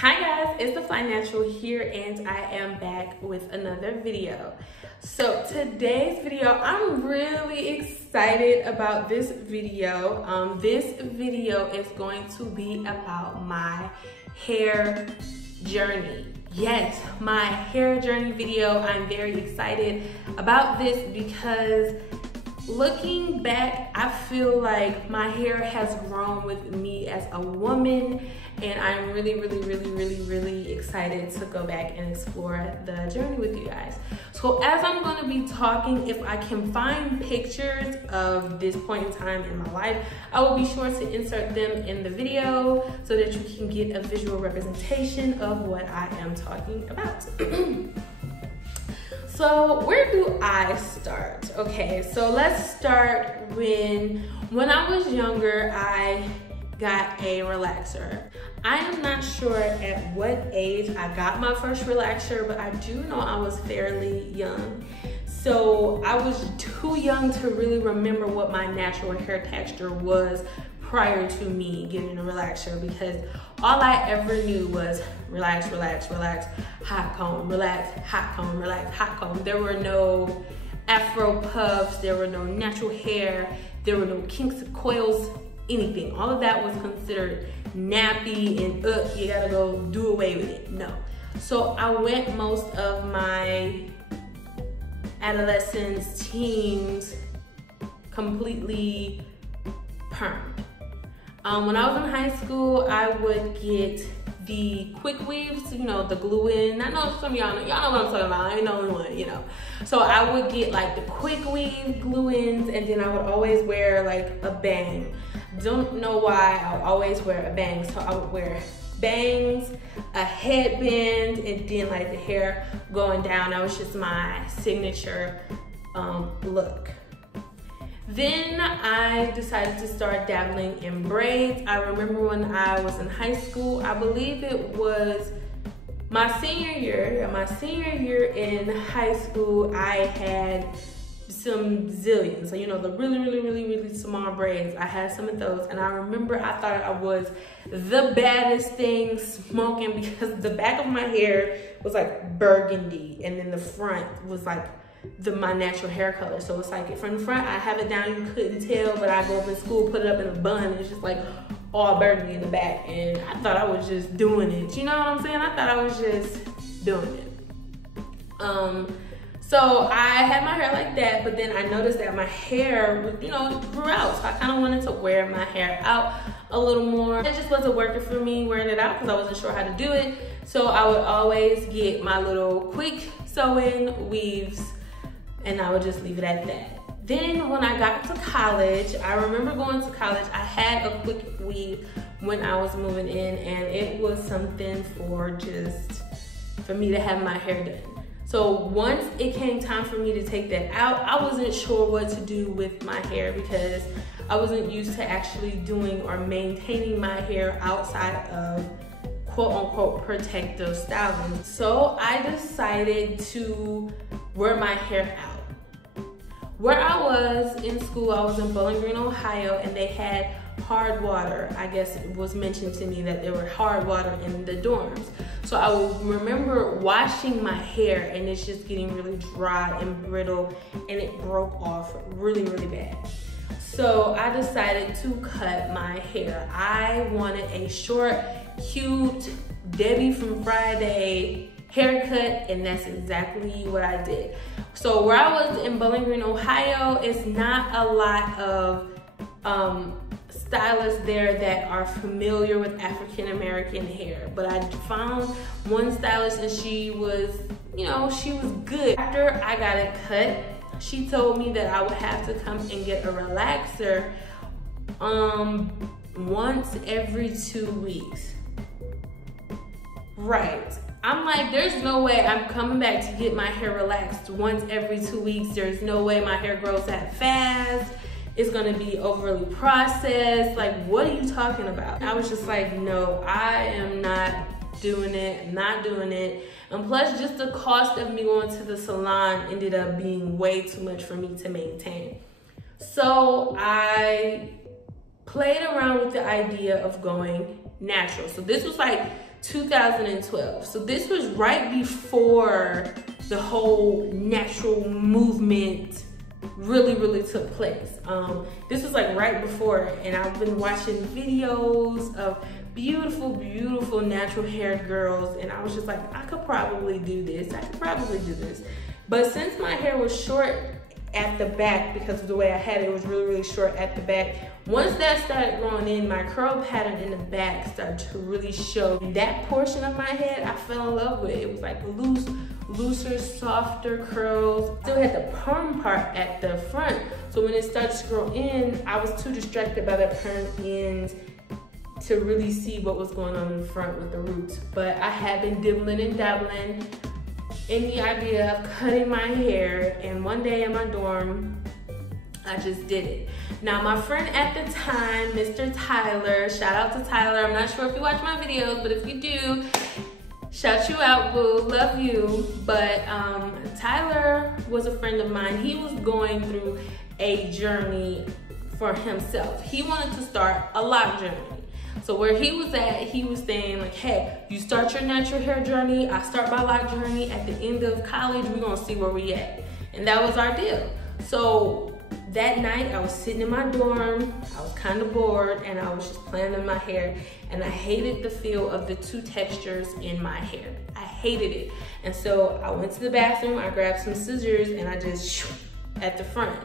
Hi guys, it's the Fly Natural here and I am back with another video. So today's video, I'm really excited about this video. This video is going to be about my hair journey. Yes, my hair journey video. I'm very excited about this because looking back, I feel like my hair has grown with me as a woman, and I'm really excited to go back and explore the journey with you guys. So as I'm going to be talking, if I can find pictures of this point in time in my life, I will be sure to insert them in the video so that you can get a visual representation of what I am talking about. So where do I start? Okay, so let's start when I was younger, I got a relaxer. I am not sure at what age I got my first relaxer, but I do know I was fairly young. So I was too young to really remember what my natural hair texture was prior to me getting a relaxer, because all I ever knew was relax, relax, relax, hot comb, relax, hot comb, relax, hot comb. There were no afro puffs, there were no natural hair, there were no kinks, coils, anything. All of that was considered nappy and you gotta go do away with it. No. So I went most of my adolescence, teens, completely permed. When I was in high school, I would get the quick weaves, you know, the glue-in. I know some of y'all know what I'm talking about. I ain't the only one, you know. So I would get like the quick weave glue-ins, and then I would always wear like a bang. Don't know why I would always wear a bang. So I would wear bangs, a headband, and then like the hair going down. That was just my signature look. Then I decided to start dabbling in braids. I remember when I was in high school, I believe it was my senior year. My senior year in high school, I had some zillions. So, you know, the really small braids. I had some of those, and I remember I thought I was the baddest thing smoking because the back of my hair was like burgundy, and then the front was like my natural hair color. So it's like from the front, I have it down, you couldn't tell, but I go up in school, put it up in a bun, and it's just like all burgundy in the back. And I thought I was just doing it. You know what I'm saying? I thought I was just doing it. So I had my hair like that, but then I noticed that my hair, you know, grew out. So I kind of wanted to wear my hair out a little more. It just wasn't working for me wearing it out because I wasn't sure how to do it. So I would always get my little quick sew-in weaves, and I would just leave it at that. Then when I got to college, I remember going to college, I had a quick weave when I was moving in, and it was something for me to have my hair done. So once it came time for me to take that out, I wasn't sure what to do with my hair because I wasn't used to actually doing or maintaining my hair outside of quote unquote protective styling. So I decided to wear my hair out. Where I was in school, I was in Bowling Green, Ohio, and they had hard water. I guess it was mentioned to me that there were hard water in the dorms. So I will remember washing my hair, and it's just getting really dry and brittle, and it broke off really bad. So I decided to cut my hair. I wanted a short, cute Debbie from Friday haircut, and that's exactly what I did. So where I was in Bowling Green, Ohio, it's not a lot of stylists there that are familiar with African American hair, but I found one stylist, and she was, you know, she was good. After I got it cut, she told me that I would have to come and get a relaxer once every 2 weeks. Right. I'm like, there's no way I'm coming back to get my hair relaxed once every 2 weeks. There's no way my hair grows that fast. It's gonna be overly processed. Like, what are you talking about? I was just like, no, I am not doing it, not doing it. And plus, just the cost of me going to the salon ended up being way too much for me to maintain. So I played around with the idea of going natural. So this was like 2012. So this was right before the whole natural movement really took place. This was like right before it, and I've been watching videos of beautiful natural haired girls, and I was just like, I could probably do this. But since my hair was short at the back, because of the way I had it, it was really short at the back. Once that started growing in, my curl pattern in the back started to really show. That portion of my head, I fell in love with. It was like looser, softer curls. Still had the perm part at the front. So when it started to grow in, I was too distracted by the perm ends to really see what was going on in the front with the roots. But I had been dibbling and dabbling in the idea of cutting my hair, and one day in my dorm, I just did it. Now, my friend at the time, Mr. Tyler, shout out to Tyler. I'm not sure if you watch my videos, but if you do, shout you out, boo, love you. But Tyler was a friend of mine. He was going through a journey for himself. He wanted to start a lock journey. So where he was at, he was saying like, hey, you start your natural hair journey, I start my lock journey. At the end of college, we're gonna see where we at. And that was our deal. So that night, I was sitting in my dorm, I was kind of bored, and I was just playing in my hair, and I hated the feel of the two textures in my hair. I hated it. And so I went to the bathroom, I grabbed some scissors, and I just at the front.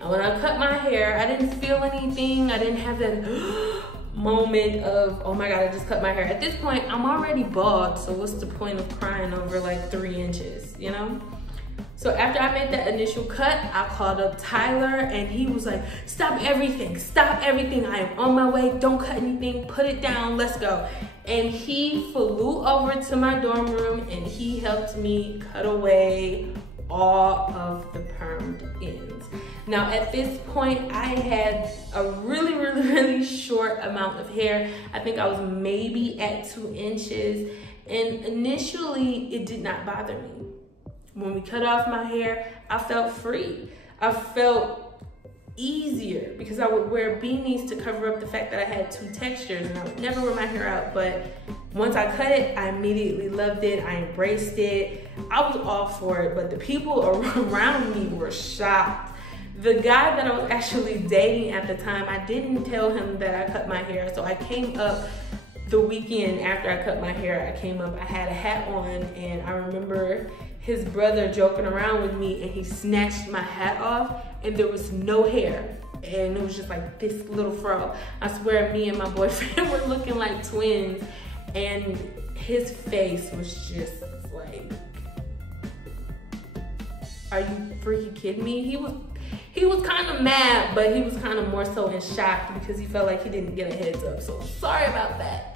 And when I cut my hair, I didn't feel anything. I didn't have that moment of, oh my God, I just cut my hair. At this point, I'm already bald, so what's the point of crying over like 3 inches, you know? So after I made that initial cut, I called up Tyler, and he was like, stop everything, I am on my way, don't cut anything, put it down, let's go. And he flew over to my dorm room, and he helped me cut away all of the permed ends. Now at this point, I had a really short amount of hair. I think I was maybe at 2 inches, and initially it did not bother me. When we cut off my hair, I felt free. I felt easier because I would wear beanies to cover up the fact that I had 2 textures, and I would never wear my hair out. But once I cut it, I immediately loved it. I embraced it. I was all for it, but the people around me were shocked. The guy that I was actually dating at the time, I didn't tell him that I cut my hair. So I came up the weekend after I cut my hair. I came up, I had a hat on, and I remember his brother joking around with me, and he snatched my hat off, and there was no hair. And it was just like this little fro. I swear me and my boyfriend were looking like twins, and his face was just like, are you freaking kidding me? He was kind of mad, but he was kind of more so in shock because he felt like he didn't get a heads up. So sorry about that.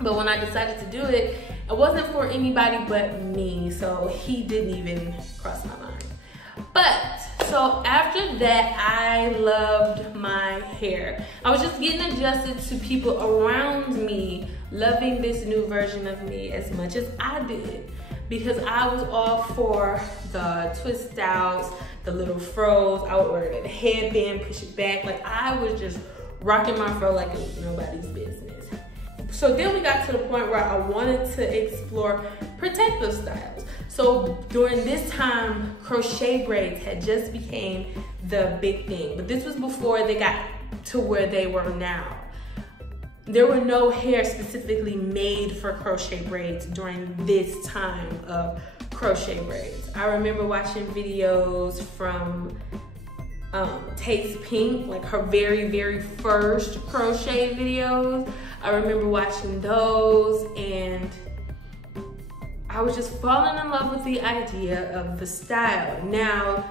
But when I decided to do it, it wasn't for anybody but me. So he didn't even cross my mind. But so after that, I loved my hair. I was just getting adjusted to people around me loving this new version of me as much as I did, because I was all for the twist outs, the little fros. I would wear the headband, push it back. Like I was just rocking my fro like it was nobody's business. So then we got to the point where I wanted to explore protective styles. So during this time, crochet braids had just became the big thing. But this was before they got to where they were now. There were no hair specifically made for crochet braids during this time of crochet braids. I remember watching videos from Taste Pink, like her very first crochet videos. I remember watching those, and I was just falling in love with the idea of the style. Now,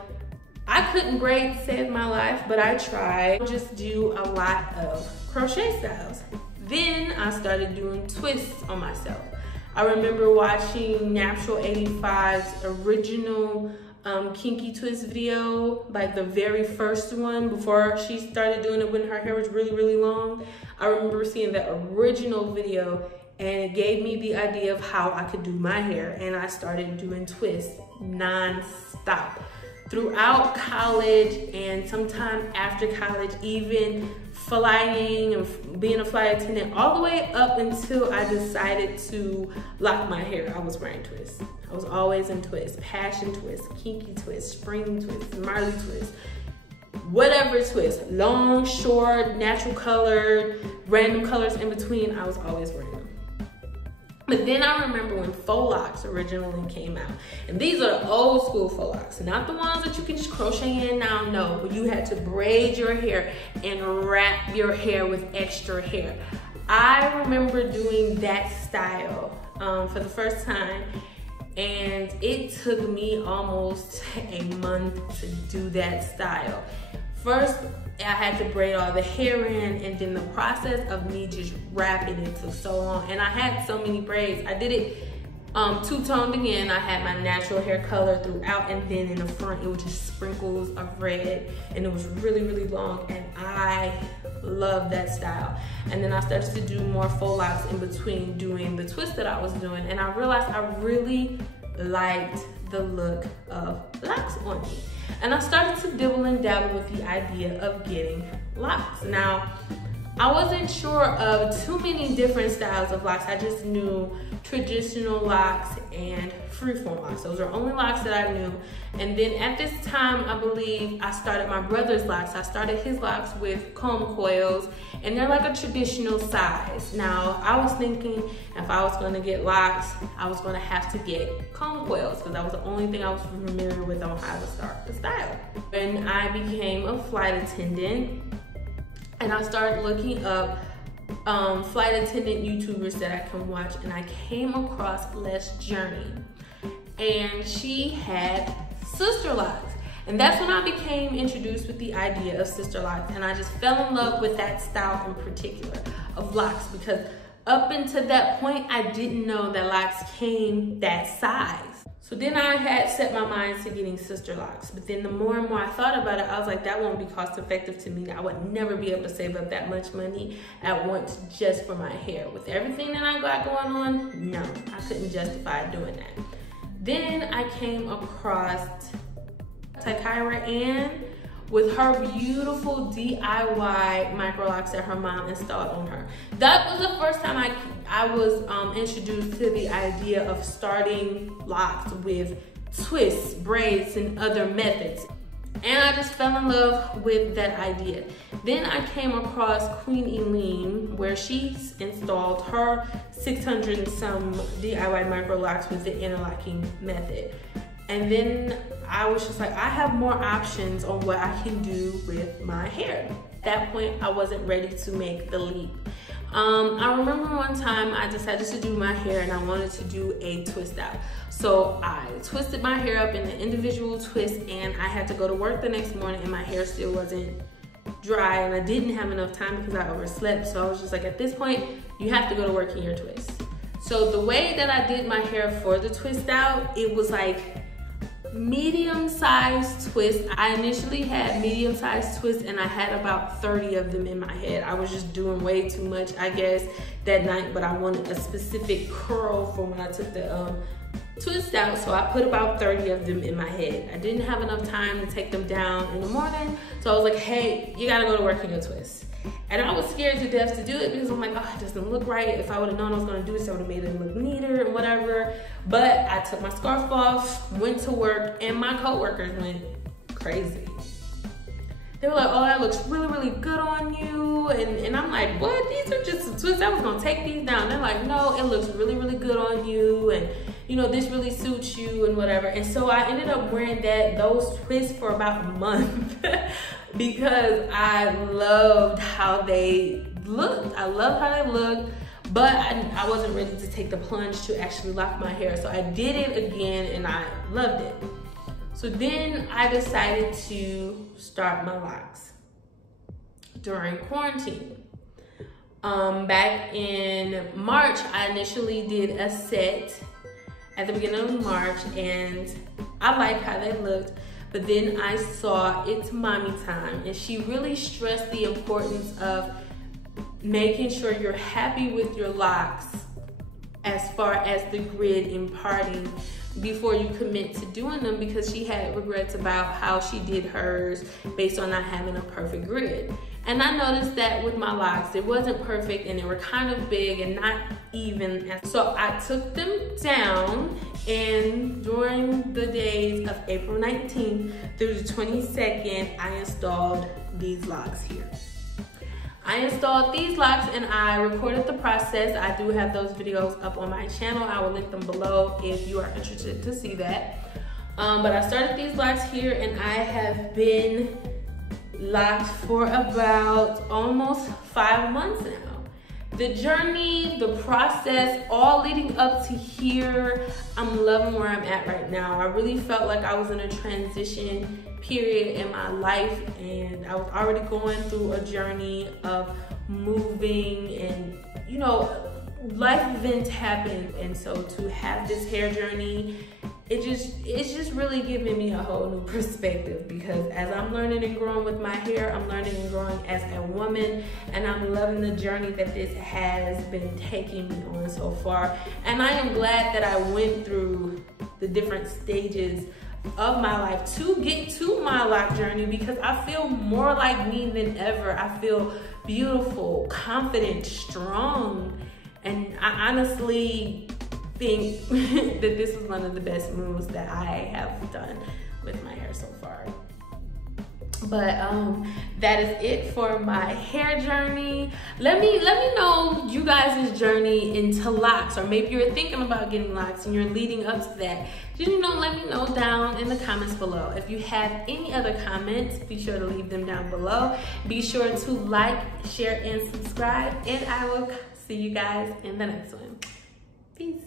I couldn't braid save my life, but I tried. I just do a lot of crochet styles. Then I started doing twists on myself. I remember watching Natural 85's original kinky twist video, like the very first one before she started doing it when her hair was really long. I remember seeing that original video, and it gave me the idea of how I could do my hair, and I started doing twists non-stop. Throughout college and sometime after college, even flying and being a flight attendant all the way up until I decided to lock my hair. I was wearing twists. I was always in twists, passion twists, kinky twists, spring twists, Marley twists, whatever twist, long, short, natural colored, random colors in between, I was always wearing them. But then I remember when Faux Locs originally came out. And these are the old school Faux Locs, not the ones that you can just crochet in now, no. But you had to braid your hair and wrap your hair with extra hair. I remember doing that style for the first time. And it took me almost a month to do that style. First, I had to braid all the hair in, and then the process of me just wrapping it took so long. And I had so many braids. I did it two-toned again. I had my natural hair color throughout, and then in the front, it was just sprinkles of red, and it was really, really long, and I love that style. And then I started to do more Faux Locs in between doing the twist that I was doing, and I realized I really liked the look of locks on me. And I started to dibble and dabble with the idea of getting locks. Now, I wasn't sure of too many different styles of locks. I just knew traditional locks and freeform locks. Those are only locks that I knew. And then at this time, I believe I started my brother's locks. I started his locks with comb coils, and they're like a traditional size. Now, I was thinking if I was gonna get locks, I was gonna have to get comb coils, because that was the only thing I was familiar with on how to start the style. When I became a flight attendant, and I started looking up flight attendant YouTubers that I can watch, and I came across Les Journey, and she had sister locks. And that's when I became introduced with the idea of sister locks, and I just fell in love with that style in particular of locks, because up until that point, I didn't know that locks came that size. So then I had set my mind to getting sister locks, but then the more and more I thought about it, I was like, that won't be cost effective to me. I would never be able to save up that much money at once just for my hair. With everything that I got going on, no, I couldn't justify doing that. Then I came across Tykyra Ann with her beautiful DIY Microlocs that her mom installed on her. That was the first time I was introduced to the idea of starting locks with twists, braids, and other methods. And I just fell in love with that idea. Then I came across Queen Eileen, where she installed her 600 and some DIY Microlocs with the interlocking method. And then I was just like, I have more options on what I can do with my hair. At that point, I wasn't ready to make the leap. I remember one time I decided to do my hair, and I wanted to do a twist out. So I twisted my hair up in an individual twist, and I had to go to work the next morning, and my hair still wasn't dry, and I didn't have enough time because I overslept. So I was just like, at this point, you have to go to work in your twist. So the way that I did my hair for the twist out, it was like medium-sized twists. I initially had medium-sized twists, and I had about 30 of them in my head. I was just doing way too much, I guess, that night, but I wanted a specific curl for when I took the twist out, so I put about 30 of them in my head. I didn't have enough time to take them down in the morning, so I was like, hey, you gotta go to work in your twist. And I was scared to death to do it because I'm like, oh, it doesn't look right. If I would have known I was gonna do this, I would have made it look neater and whatever. But I took my scarf off, went to work, and my coworkers went crazy. They were like, oh, that looks really, really good on you. And I'm like, what? These are just some twists. I was gonna take these down. They're like, no, it looks really, really good on you. And you know, this really suits you and whatever. And so I ended up wearing those twists for about a month because I loved how they looked. I loved how they looked, but I wasn't ready to take the plunge to actually lock my hair. So I did it again, and I loved it. So then I decided to start my locks during quarantine. Back in March, I initially did a set at the beginning of March, and I liked how they looked, but then I saw It's Mommy Time, and she really stressed the importance of making sure you're happy with your locks as far as the grid imparting before you commit to doing them, because she had regrets about how she did hers based on not having a perfect grid. And I noticed that with my locks, it wasn't perfect and they were kind of big and not even. So I took them down, and during the days of April 19th through the 22nd, I installed these locks here. I installed these locks and I recorded the process. I do have those videos up on my channel. I will link them below if you are interested to see that. But I started these locks here and I have been locked for about almost 5 months now. The journey, the process, all leading up to here, I'm loving where I'm at right now. I really felt like I was in a transition period in my life, and I was already going through a journey of moving, and you know, life events happen. And so to have this hair journey, it's just really giving me a whole new perspective, because as I'm learning and growing with my hair, I'm learning and growing as a woman, and I'm loving the journey that this has been taking me on so far. And I am glad that I went through the different stages of my life to get to my lock journey, because I feel more like me than ever. I feel beautiful, confident, strong, and I honestly think that this is one of the best moves that I have done with my hair so far. But that is it for my hair journey. Let me know you guys' journey into locks, or maybe you're thinking about getting locks and you're leading up to that. You know, let me know down in the comments below. If you have any other comments, be sure to leave them down below. Be sure to like, share, and subscribe, and I will see you guys in the next one. Peace.